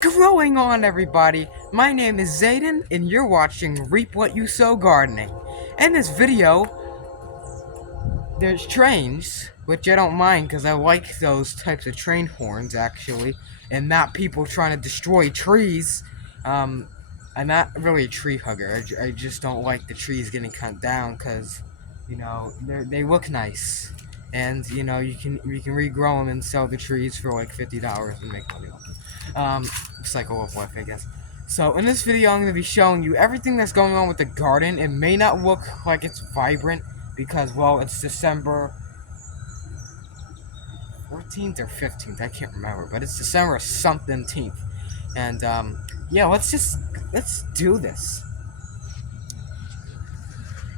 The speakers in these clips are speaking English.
Going on, everybody? My name is Zayden, and you're watching Reap What You Sow Gardening. In this video, there's trains, which I don't mind because I like those types of train horns, actually, and not people trying to destroy trees. I'm not really a tree hugger. I just don't like the trees getting cut down because, they look nice. And, you can regrow them and sell the trees for like $50 and make money off them. Cycle of life, I guess. So in this video, I'm going to be showing you everything that's going on with the garden. It may not look like it's vibrant because, well, it's December 14th or 15th. I can't remember, but it's December something-teenth. And, yeah, let's do this.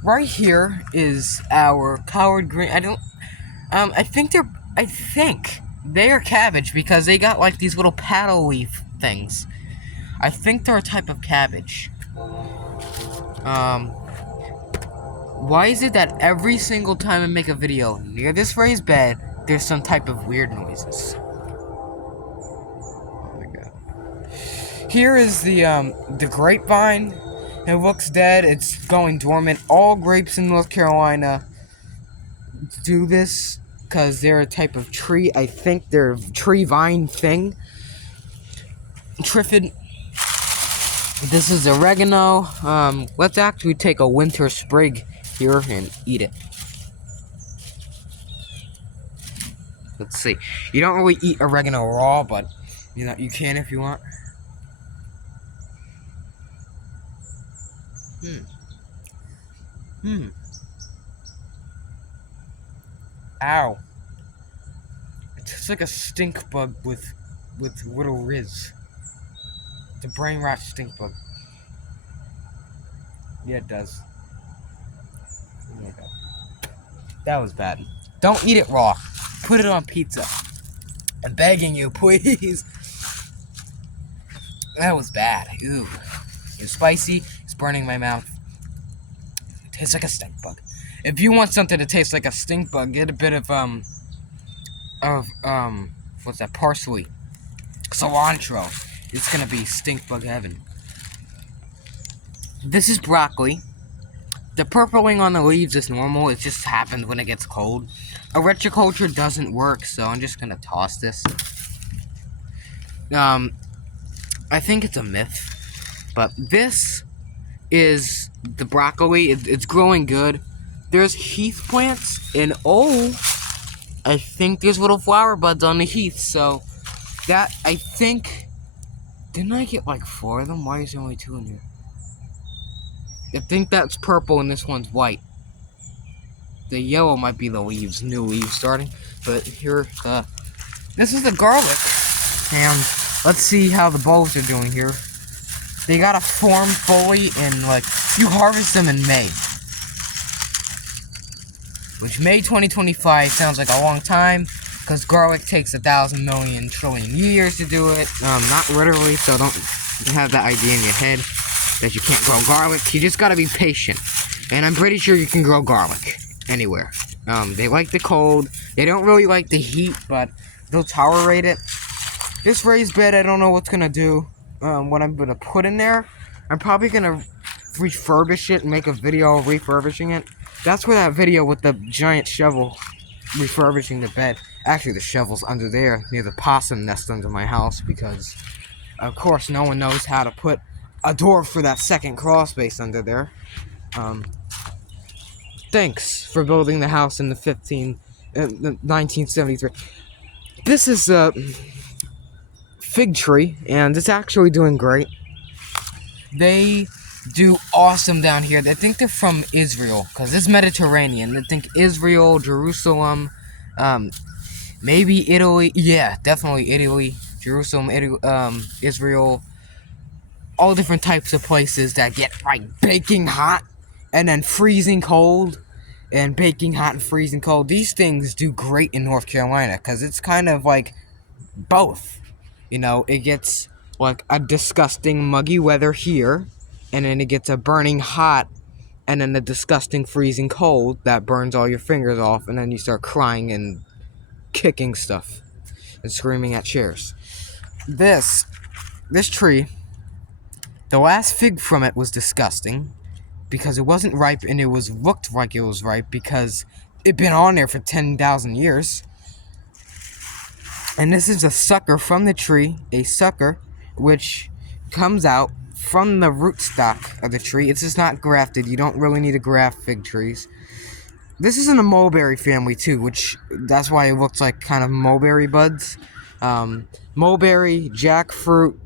Right here is our collard green. I think they are cabbage because they got like these little paddle leaf things. I think they're a type of cabbage. Why is it that every single time I make a video near this raised bed, there's some type of weird noises? Oh my god. Here is the grapevine. It looks dead. It's going dormant. All grapes in North Carolina do this because they're a type of tree. I think they're a tree vine thing. Triffid. This is oregano. Let's actually take a winter sprig here and eat it. Let's see. You don't really eat oregano raw, but you can if you want. Ow. It's like a stink bug with little riz. It's a brain rot stink bug. Yeah, it does. Oh my god. That was bad. Don't eat it raw. Put it on pizza. I'm begging you, please. That was bad. Ooh. It's spicy. It's burning my mouth. It tastes like a stink bug. If you want something to taste like a stink bug, get a bit of what's that? Parsley. Cilantro. It's gonna be stink bug heaven. This is broccoli. The purpling on the leaves is normal. It just happens when it gets cold. Electroculture doesn't work, so I'm just gonna toss this. I think it's a myth, but this is the broccoli. It's growing good. There's heath plants, and I think there's little flower buds on the heath. So that I think. Didn't I get like 4 of them? Why is there only 2 in here? I think that's purple and this one's white. The yellow might be the leaves, new leaves starting. But here, this is the garlic. And let's see how the bulbs are doing here. They gotta form fully in you harvest them in May. Which May 2025 sounds like a long time. Because garlic takes 1,000 million trillion years to do it. Not literally, so don't have that idea in your head that you can't grow garlic. You just gotta be patient. And I'm pretty sure you can grow garlic anywhere. They like the cold. They don't really like the heat, but they'll tolerate it. This raised bed, I don't know what's gonna do. What I'm gonna put in there. I'm probably gonna refurbish it and make a video of refurbishing it. That's where that video with the giant shovel refurbishing the bed. Actually, the shovel's under there near the possum nest under my house because, of course, no one knows how to put a door for that second crawl space under there. Thanks for building the house in the 1973. This is a fig tree, and it's actually doing great. They do awesome down here. They think they're from Israel because it's Mediterranean. They think Israel, Jerusalem, maybe Italy. Yeah, definitely Italy, Jerusalem, Israel. All different types of places that get baking hot and then freezing cold, and baking hot and freezing cold. These things do great in North Carolina because it's kind of like both. It gets like a disgusting muggy weather here, and then it gets a burning hot, and then a disgusting freezing cold that burns all your fingers off, and then you start crying and kicking stuff and screaming at chairs. This this tree, the last fig from it was disgusting because it wasn't ripe and it was looked like it was ripe because it'd been on there for 10,000 years. And this is a sucker from the tree, a sucker which comes out from the rootstock of the tree. It's just not grafted. You don't really need to graft fig trees. This is in the mulberry family too, which that's why it looks like kind of mulberry buds. Mulberry, jackfruit,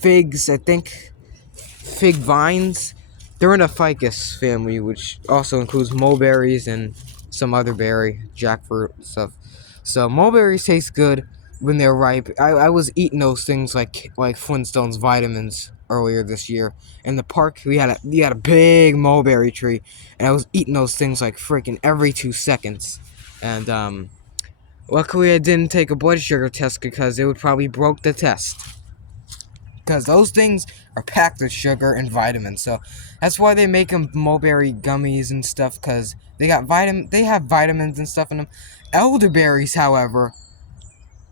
figs, I think fig vines. They're in a ficus family, which also includes mulberries and some other berry, jackfruit stuff. So mulberries taste good when they're ripe. I was eating those things like Flintstones vitamins earlier this year. In the park, we had a big mulberry tree, and I was eating those things like freaking every 2 seconds. And luckily I didn't take a blood sugar test because it would probably broke the test. Because those things are packed with sugar and vitamins, so that's why they make them mulberry gummies and stuff. Because they have vitamins and stuff in them. Elderberries, however,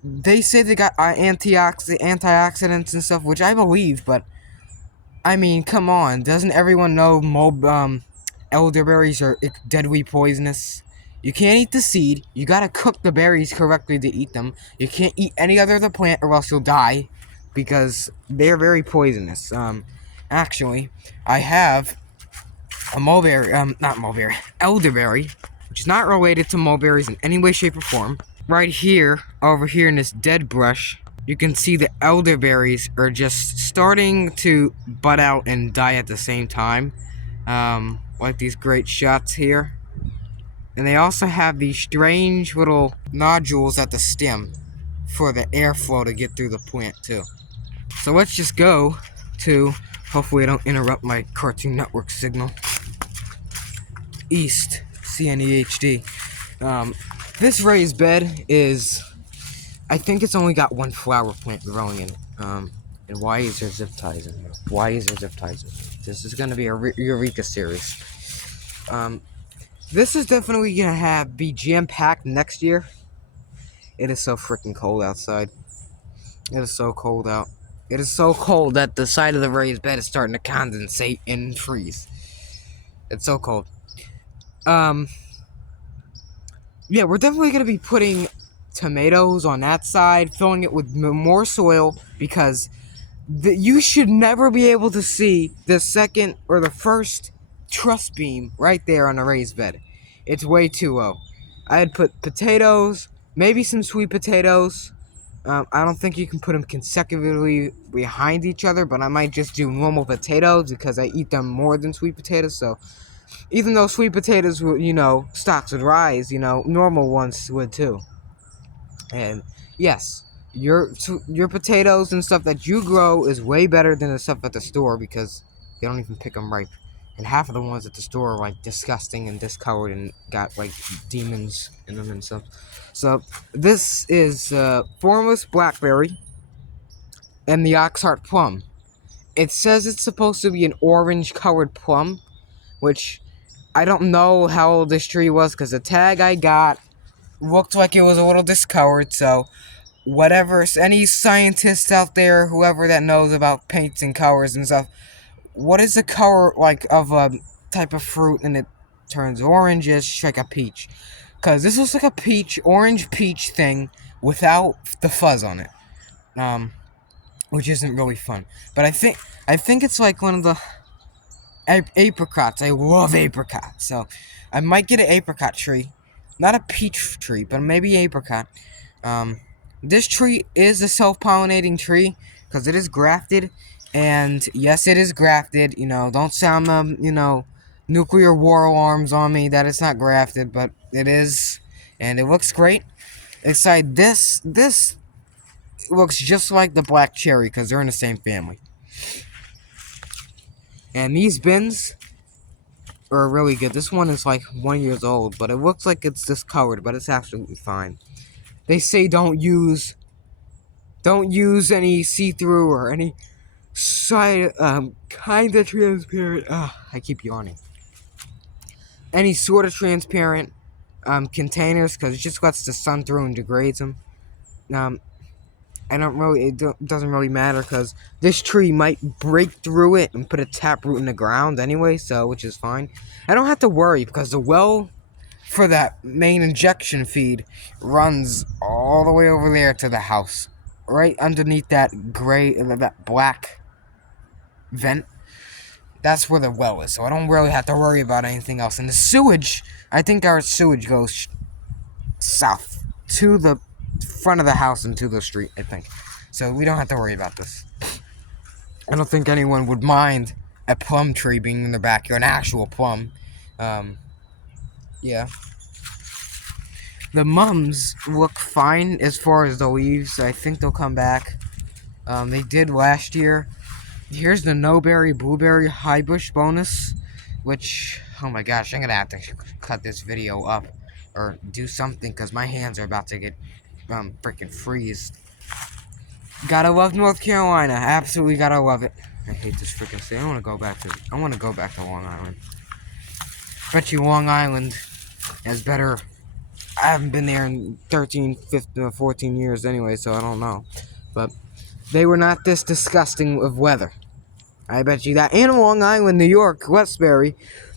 they say they got antioxidants and stuff, which I believe, but I mean, come on, doesn't everyone know elderberries are deadly poisonous? You can't eat the seed. You gotta cook the berries correctly to eat them. You can't eat any other of the plant or else you'll die, because they're very poisonous. Actually, I have a elderberry, which is not related to mulberries in any way, shape, or form. Right here, over here in this dead brush, you can see the elderberries are just starting to bud out and die at the same time. Like these great shots here. And they also have these strange little nodules at the stem for the airflow to get through the plant too. So let's just go to, hopefully I don't interrupt my Cartoon Network signal, East, CNEHD. This raised bed is, I think it's only got one flower plant growing in it. And why is there zip ties in here? Why is there zip ties in here? This is going to be a Eureka series. This is definitely going to be jam-packed next year. It is so freaking cold outside. It is so cold out. It is so cold that the side of the raised bed is starting to condensate and freeze. It's so cold. Yeah, we're definitely going to be putting tomatoes on that side, filling it with more soil, because you should never be able to see the second or the first truss beam right there on the raised bed. It's way too low. I'd put potatoes, maybe some sweet potatoes. I don't think you can put them consecutively behind each other, but I might just do normal potatoes because I eat them more than sweet potatoes. So even though sweet potatoes would, stocks would rise, normal ones would too. And yes, your potatoes and stuff that you grow is way better than the stuff at the store because they don't even pick them ripe. And half of the ones at the store are like disgusting and discolored and got like demons in them and stuff. So this is formless blackberry and the oxheart plum. It says it's supposed to be an orange colored plum, which I don't know how old this tree was because the tag I got looked like it was a little discolored. So whatever, any scientists out there, whoever that knows about paints and colors and stuff, what is the color like of a type of fruit and it turns orangish like a peach? Because this looks like a orange peach thing without the fuzz on it, which isn't really fun. But I think it's like one of the apricots. I love apricots, so I might get an apricot tree, not a peach tree, but maybe apricot. This tree is a self-pollinating tree because it is grafted. And yes, it is grafted. Don't sound nuclear war alarms on me that it's not grafted, but it is, and it looks great. Inside this looks just like the black cherry because they're in the same family. And these bins are really good. This one is like 1 year old, but it looks like it's discolored, but it's absolutely fine. They say don't use any see-through or any side kind of transparent. I keep yawning. Any sort of transparent containers because it just lets the sun through and degrades them. doesn't really matter because this tree might break through it and put a taproot in the ground anyway, so which is fine. I don't have to worry because the well for that main injection feed runs all the way over there to the house, right underneath that that black vent. That's where the well is, so I don't really have to worry about anything else. And the sewage, I think our sewage goes south to the front of the house and to the street, I think. So we don't have to worry about this. I don't think anyone would mind a plum tree being in their backyard, an actual plum. Yeah. The mums look fine as far as the leaves. I think they'll come back. They did last year. Here's the no-berry, blueberry, high bush bonus, which, oh my gosh, I'm going to have to cut this video up or do something because my hands are about to get freaking freeze. Gotta love North Carolina. Absolutely gotta love it. I hate this freaking state. I want to go back to Long Island. Bet you Long Island has better. I haven't been there in 13, 15, 14 years anyway, so I don't know. But they were not this disgusting of weather. I bet you that. In Long Island, New York, Westbury,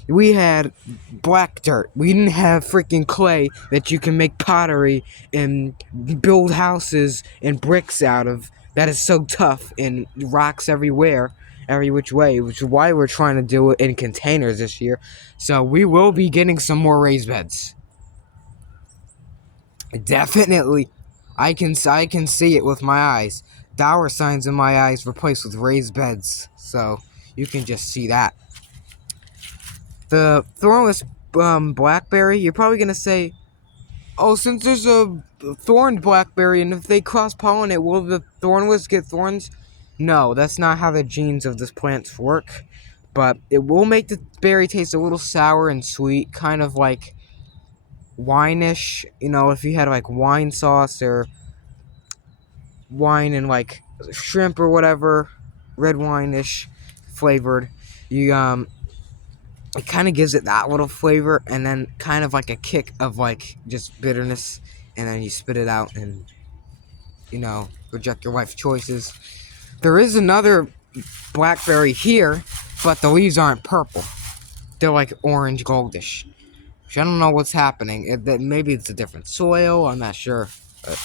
we had black dirt. We didn't have freaking clay that you can make pottery and build houses and bricks out of. That is so tough and rocks everywhere, every which way, which is why we're trying to do it in containers this year. So we will be getting some more raised beds. Definitely. I can see it with my eyes. Dollar signs in my eyes replaced with raised beds. So you can just see that. The thornless blackberry, you're probably going to say, oh, since there's a thorned blackberry and if they cross-pollinate, will the thornless get thorns? No, that's not how the genes of this plant work. But it will make the berry taste a little sour and sweet, kind of like wine-ish. You know, if you had like wine sauce or wine and like shrimp or whatever, red wine-ish flavored, you it kind of gives it that little flavor and then kind of like a kick of like just bitterness, and then you spit it out and, you know, reject your wife's choices. There is another blackberry here, but the leaves aren't purple. They're like orange goldish. Which I don't know what's happening. Maybe it's a different soil, I'm not sure. But,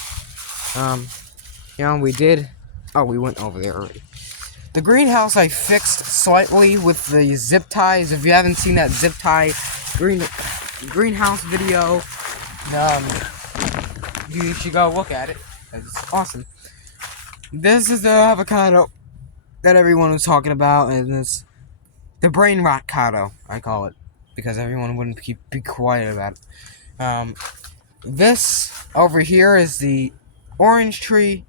you know, we went over there already. The greenhouse I fixed slightly with the zip ties. If you haven't seen that zip tie greenhouse video, you should go look at it. It's awesome. This is the avocado that everyone was talking about, and it's the brain rot-cado, I call it, because everyone wouldn't be quiet about it. This over here is the orange tree,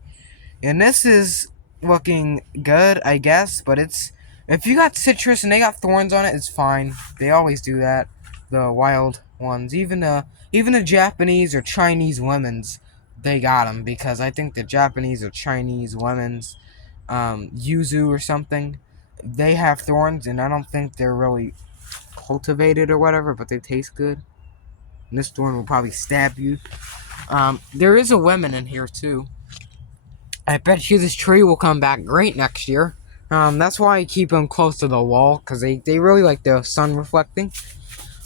and this is looking good, I guess, but if you got citrus and they got thorns on it, it's fine. They always do that, the wild ones. Even the Japanese or Chinese lemons, they got them, because I think the Japanese or Chinese lemons, yuzu or something, they have thorns, and I don't think they're really cultivated or whatever, but they taste good. And this thorn will probably stab you. There is a lemon in here too. I bet you this tree will come back great next year. That's why I keep them close to the wall, because they really like the sun reflecting.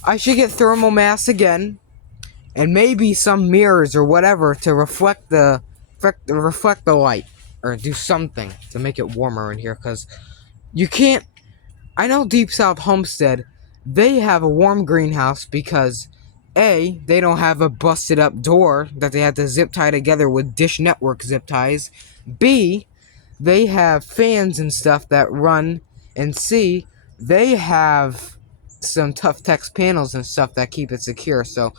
I should get thermal mass again, and maybe some mirrors or whatever to reflect the light, or do something to make it warmer in here, because you can't. I know Deep South Homestead, they have a warm greenhouse because A, they don't have a busted up door that they have to zip tie together with Dish Network zip ties. B, they have fans and stuff that run. And C, they have some Tough Tex panels and stuff that keep it secure. So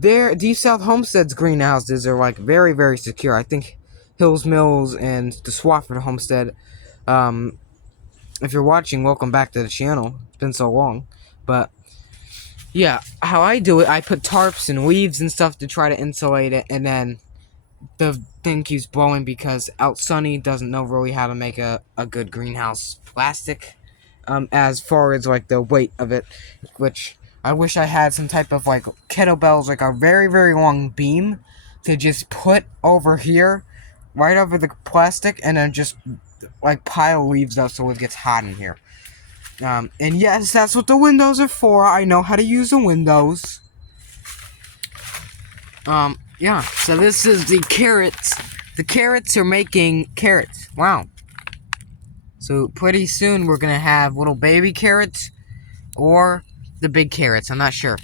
Deep South Homestead's greenhouses are like very, very secure. I think Hills Mills and the Swafford Homestead, if you're watching, welcome back to the channel. It's been so long. But yeah, how I do it, I put tarps and leaves and stuff to try to insulate it, and then the thing keeps blowing because Out Sunny doesn't know really how to make a good greenhouse plastic, as far as like the weight of it, which I wish I had some type of like kettlebells, like a very, very long beam to just put over here right over the plastic, and then just like pile leaves up so it gets hot in here. And yes, that's what the windows are for. I know how to use the windows. Yeah, so this is the carrots. The carrots are making carrots. Wow. So pretty soon we're gonna have little baby carrots or the big carrots. I'm not sure.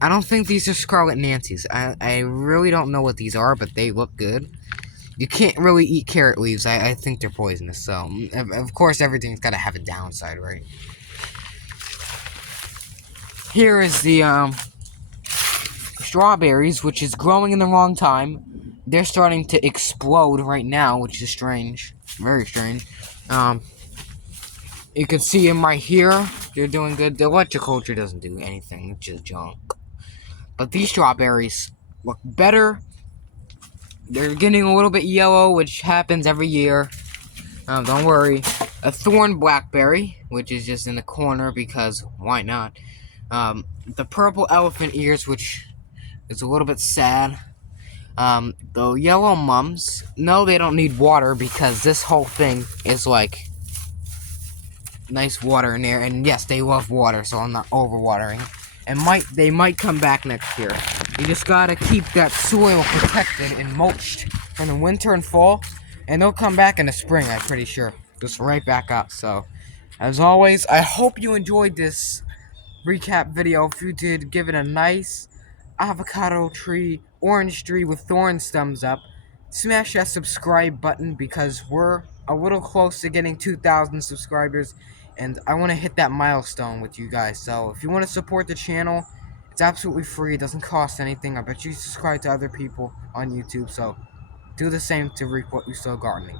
I don't think these are Scarlet Nancy's. I really don't know what these are, but they look good. You can't really eat carrot leaves. I think they're poisonous. So, of course, everything's got to have a downside, right? Here is the strawberries, which is growing in the wrong time. They're starting to explode right now, which is strange. Very strange. You can see them right here. They're doing good. The electroculture doesn't do anything. It's just junk. But these strawberries look better. They're getting a little bit yellow, which happens every year. Don't worry. A thorn blackberry, which is just in the corner because why not? The purple elephant ears, which is a little bit sad. The yellow mums. No, they don't need water because this whole thing is like nice water in there. And yes, they love water, so I'm not overwatering. And they might come back next year. You just gotta keep that soil protected and mulched from the winter and fall, and they'll come back in the spring, I'm pretty sure. Just right back up. So, as always, I hope you enjoyed this recap video. If you did, give it a nice avocado tree, orange tree with thorns thumbs up. Smash that subscribe button because we're a little close to getting 2,000 subscribers, and I want to hit that milestone with you guys. So if you want to support the channel, it's absolutely free. It doesn't cost anything. I bet you subscribe to other people on YouTube, so do the same to reap what you sow gardening.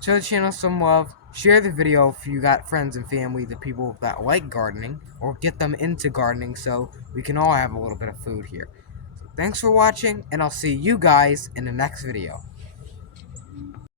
Show the channel some love. Share the video if you got friends and family, the people that like gardening, or get them into gardening so we can all have a little bit of food here. So thanks for watching, and I'll see you guys in the next video.